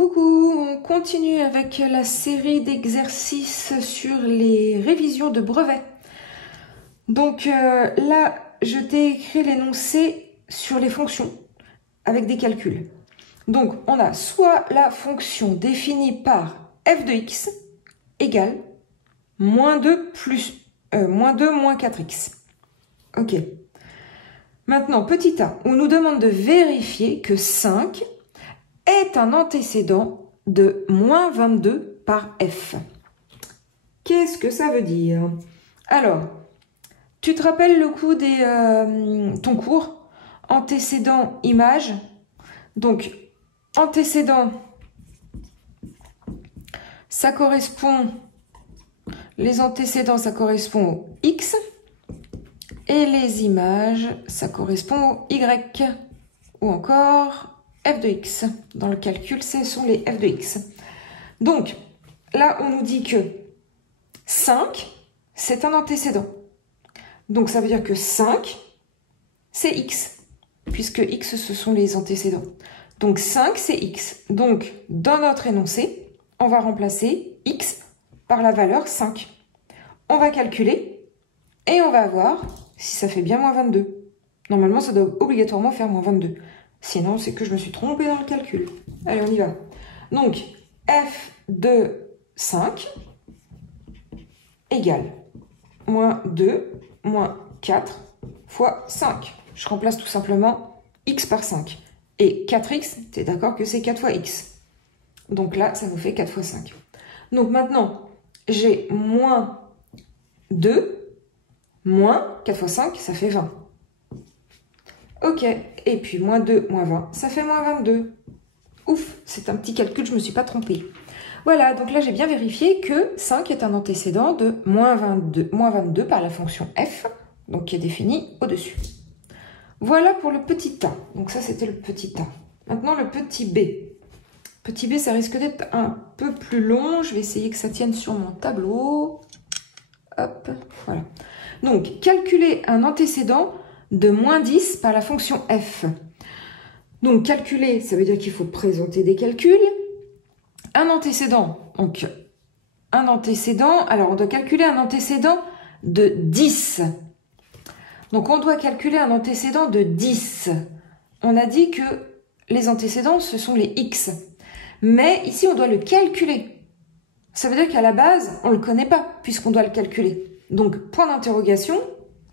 Coucou, on continue avec la série d'exercices sur les révisions de brevet. Donc là, je t'ai écrit l'énoncé sur les fonctions avec des calculs. Donc on a soit la fonction définie par f de x égale moins 2 moins 4x. Ok. Maintenant, petit a, on nous demande de vérifier que 5 est un antécédent de moins 22 par f. Qu'est-ce que ça veut dire? Alors, tu te rappelles le coup ton cours antécédent image. Donc, antécédent, ça correspond, les antécédents, ça correspond au x, et les images, ça correspond au y, ou encore f de x. Dans le calcul, ce sont les f de x. Donc, là, on nous dit que 5, c'est un antécédent. Donc, ça veut dire que 5, c'est x, puisque x, ce sont les antécédents. Donc, 5, c'est x. Donc, dans notre énoncé, on va remplacer x par la valeur 5. On va calculer et on va voir si ça fait bien moins 22. Normalement, ça doit obligatoirement faire moins 22. Sinon, c'est que je me suis trompée dans le calcul. Allez, on y va. Donc, f de 5 égale moins 2 moins 4 fois 5. Je remplace tout simplement x par 5. Et 4x, tu es d'accord que c'est 4 fois x. Donc là, ça nous fait 4 fois 5. Donc maintenant, j'ai moins 2 moins 4 fois 5, ça fait 20. Ok, et puis moins 2, moins 20, ça fait moins 22. Ouf, c'est un petit calcul, je ne me suis pas trompée. Voilà, donc là j'ai bien vérifié que 5 est un antécédent de moins 22 par la fonction f, donc qui est définie au-dessus. Voilà pour le petit a. Donc ça c'était le petit a. Maintenant le petit b. Petit b, ça risque d'être un peu plus long. Je vais essayer que ça tienne sur mon tableau. Hop, voilà. Donc, calculer un antécédent de moins 10 par la fonction f. Donc, calculer, ça veut dire qu'il faut présenter des calculs. Un antécédent, donc un antécédent, alors on doit calculer un antécédent de 10. Donc, on doit calculer un antécédent de 10. On a dit que les antécédents, ce sont les x. Mais ici, on doit le calculer. Ça veut dire qu'à la base, on ne le connaît pas, puisqu'on doit le calculer. Donc, point d'interrogation,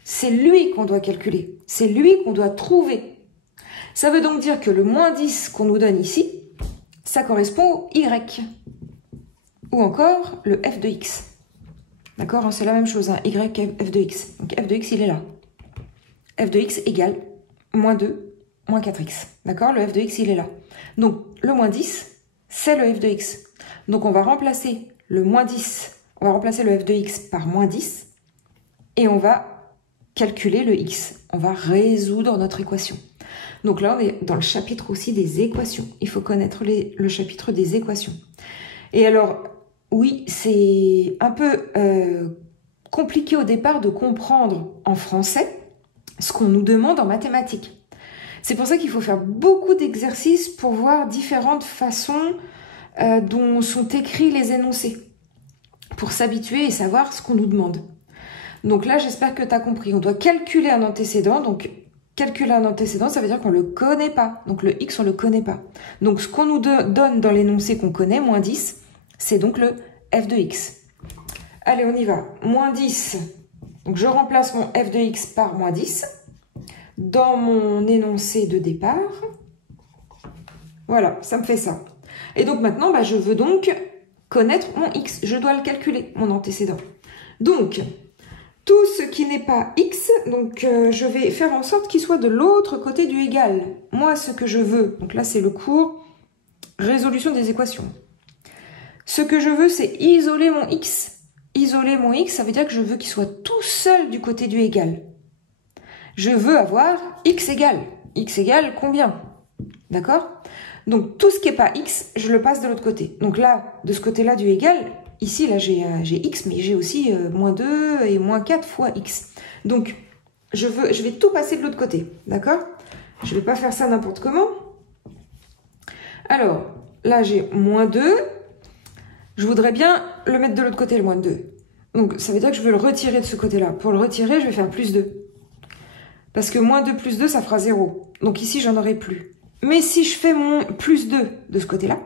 c'est lui qu'on doit calculer. C'est lui qu'on doit trouver. Ça veut donc dire que le moins 10 qu'on nous donne ici, ça correspond au y. Ou encore le f de x. D'accord, c'est la même chose, hein, y, f de x. Donc, f de x, il est là. f de x égale moins 2, moins 4x. D'accord, le f de x, il est là. Donc, le moins 10, c'est le f de x. Donc, on va remplacer le moins 10, on va remplacer le f de x par moins 10, et on va calculer le x. On va résoudre notre équation. Donc là, on est dans le chapitre aussi des équations. Il faut connaître le chapitre des équations. Et alors, oui, c'est un peu compliqué au départ de comprendre en français ce qu'on nous demande en mathématiques. C'est pour ça qu'il faut faire beaucoup d'exercices pour voir différentes façons dont sont écrits les énoncés, pour s'habituer et savoir ce qu'on nous demande. Donc là, j'espère que tu as compris. On doit calculer un antécédent. Donc, calculer un antécédent, ça veut dire qu'on ne le connaît pas. Donc, le x, on ne le connaît pas. Donc, ce qu'on nous donne dans l'énoncé qu'on connaît, moins 10, c'est donc le f de x. Allez, on y va. Moins 10. Donc, je remplace mon f de x par moins 10 dans mon énoncé de départ. Voilà, ça me fait ça. Et donc, maintenant, je veux donc connaître mon x. Je dois le calculer, mon antécédent. Donc, tout ce qui n'est pas x, donc je vais faire en sorte qu'il soit de l'autre côté du égal. Moi, ce que je veux, donc là c'est le cours résolution des équations. Ce que je veux, c'est isoler mon x. Isoler mon x, ça veut dire que je veux qu'il soit tout seul du côté du égal. Je veux avoir x égale. X égale combien? D'accord? Donc tout ce qui n'est pas x, je le passe de l'autre côté. Donc là, de ce côté-là du égal, ici, là, j'ai x, mais j'ai aussi moins 2 et moins 4 fois x. Donc, je vais tout passer de l'autre côté, d'accord? Je ne vais pas faire ça n'importe comment. Alors, là j'ai moins 2. Je voudrais bien le mettre de l'autre côté, le moins 2. Donc ça veut dire que je veux le retirer de ce côté-là. Pour le retirer, je vais faire plus 2. Parce que moins 2 plus 2, ça fera 0. Donc ici, j'en aurai plus. Mais si je fais mon plus 2 de ce côté-là,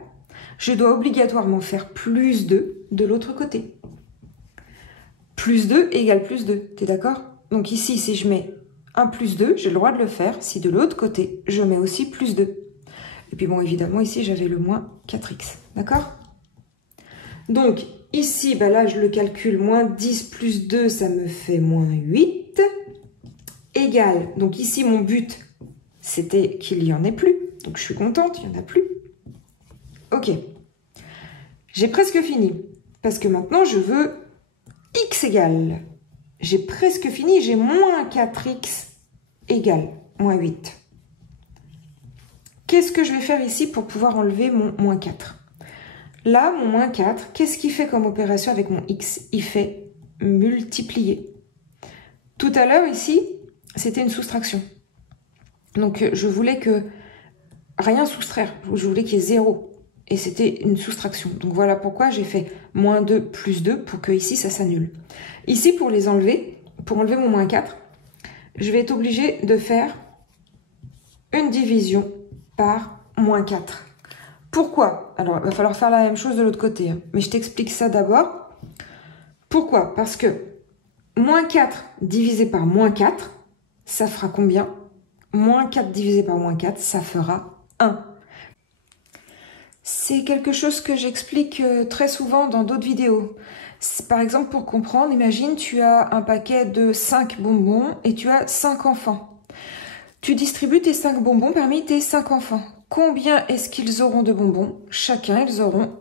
je dois obligatoirement faire plus 2 de l'autre côté. Plus 2 égale plus 2, t'es d'accord? Donc ici, si je mets un plus 2, j'ai le droit de le faire. Si de l'autre côté, je mets aussi plus 2. Et puis bon, évidemment, ici, j'avais le moins 4x, d'accord? Donc ici, bah là, je le calcule, moins 10 plus 2, ça me fait moins 8. Égale, donc ici, mon but, c'était qu'il n'y en ait plus. Donc je suis contente, il n'y en a plus. Ok. J'ai presque fini. Parce que maintenant, je veux x égale. J'ai presque fini, j'ai moins 4x égale moins 8. Qu'est-ce que je vais faire ici pour pouvoir enlever mon moins 4? Là, mon moins 4, qu'est-ce qu'il fait comme opération avec mon x? Il fait multiplier. Tout à l'heure, ici, c'était une soustraction. Donc, je voulais que rien soustraire. Je voulais qu'il y ait 0. Et c'était une soustraction. Donc, voilà pourquoi j'ai fait moins 2 plus 2 pour que ici, ça s'annule. Ici, pour les enlever, pour enlever mon moins 4, je vais être obligée de faire une division par moins 4. Pourquoi? Alors, il va falloir faire la même chose de l'autre côté. Hein. Mais je t'explique ça d'abord. Pourquoi? Parce que moins 4 divisé par moins 4, ça fera combien? Moins 4 divisé par moins 4, ça fera 1. C'est quelque chose que j'explique très souvent dans d'autres vidéos. Par exemple, pour comprendre, imagine tu as un paquet de 5 bonbons et tu as 5 enfants. Tu distribues tes 5 bonbons parmi tes 5 enfants. Combien est-ce qu'ils auront de bonbons? Chacun, ils auront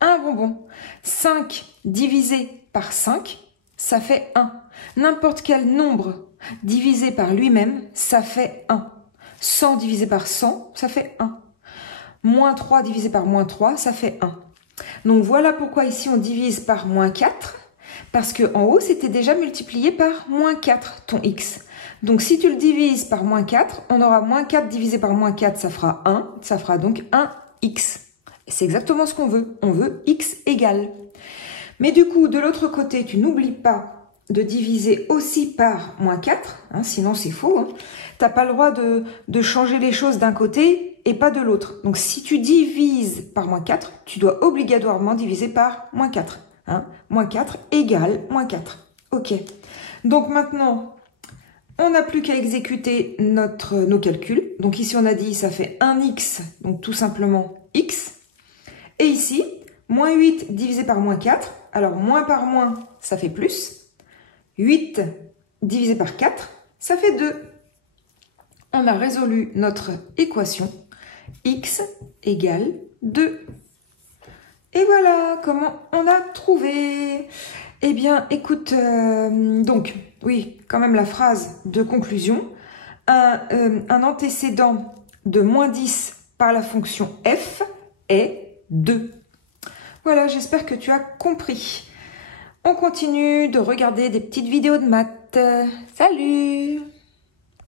un bonbon. 5 divisé par 5, ça fait 1. N'importe quel nombre divisé par lui-même, ça fait 1. 100 divisé par 100, ça fait 1. Moins 3 divisé par moins 3, ça fait 1. Donc voilà pourquoi ici on divise par moins 4, parce qu'en haut c'était déjà multiplié par moins 4, ton x. Donc si tu le divises par moins 4, on aura moins 4 divisé par moins 4, ça fera 1, ça fera donc 1x. C'est exactement ce qu'on veut, on veut x égale. Mais du coup, de l'autre côté, tu n'oublies pas de diviser aussi par moins 4, hein, sinon c'est faux. Hein. Tu n'as pas le droit de changer les choses d'un côté et pas de l'autre. Donc si tu divises par moins 4, tu dois obligatoirement diviser par moins 4. Hein. Moins 4 égale moins 4. Ok. Donc maintenant, on n'a plus qu'à exécuter nos calculs. Donc ici, on a dit ça fait 1x, donc tout simplement x. Et ici, moins 8 divisé par moins 4. Alors, moins par moins, ça fait plus. 8 divisé par 4, ça fait 2. On a résolu notre équation. X égale 2. Et voilà comment on a trouvé. Eh bien, écoute, donc, oui, quand même la phrase de conclusion. Un antécédent de moins 10 par la fonction f est 2. Voilà, j'espère que tu as compris. On continue de regarder des petites vidéos de maths. Salut!